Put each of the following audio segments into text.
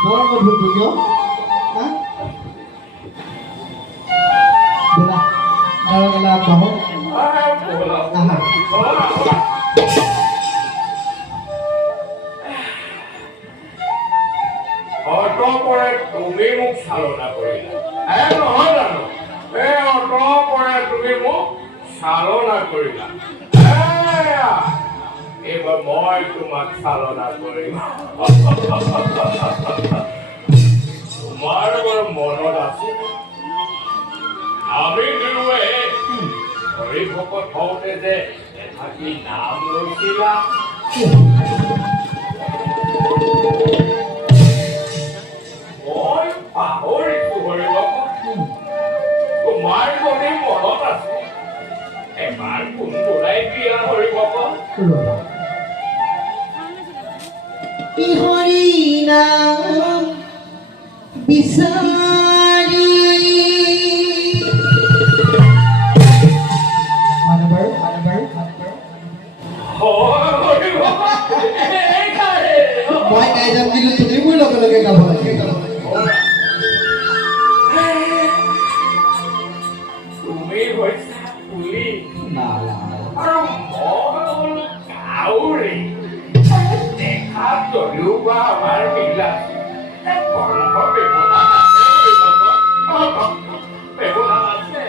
Mau berdua Hah? Bola. Kalau bahu. তুমি মোক চালনা কৰিলা নহয় জানো অটৰ পৰা তুমি মোক চালনা কৰিলা এইবাৰ মই তোমাক চালনা কৰিম তোমাৰ বৰ মনত আছে আমি দুয়োৱে হৰি ভকত হওঁতে যে এভাগী নাম লৈছিলা মই পাহৰিছো হৰি ভকত তোমাৰ যদি মনত আছে এবাৰ কোন বোলাই দিয়া হৰি ভকত হৰি নাম বিচাৰি মই গাইজাম দিলো তুমি মোৰ লগে লগে গাব লাগে তুমি হৈছা পুলি না আৰু মই হ'ল কাউৰী দেখাত যদিও বা আমাৰ মিলা কণ্ঠ ব্যৱধান আছে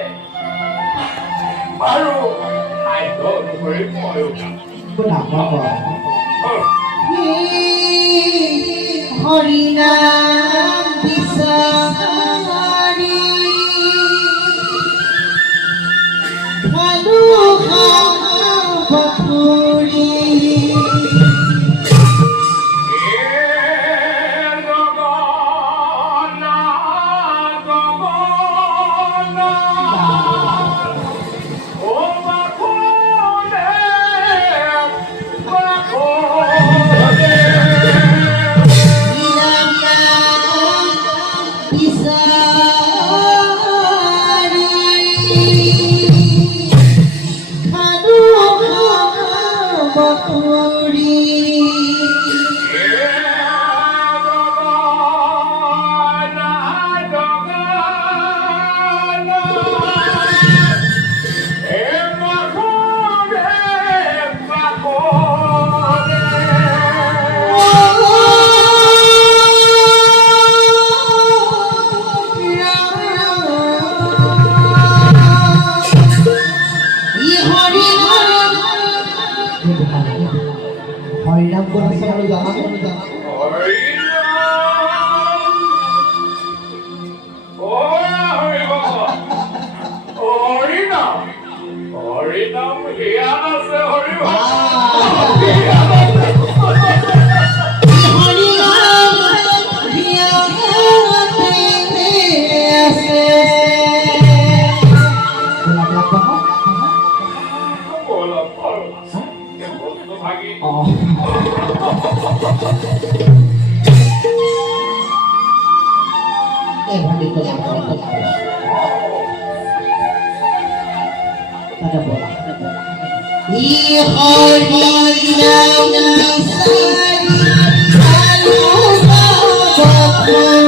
বাৰু খাদ্য অনুসৰি ময়ো যাম হৰি নাম বিচাৰি ভালো পুৰি হৰিনাম কোন আছে আৰু জানা হৰিনাম জ্ঞান আছে Hari Hãy subscribe cho kênh Ghiền Mì Gõ để không bỏ lỡ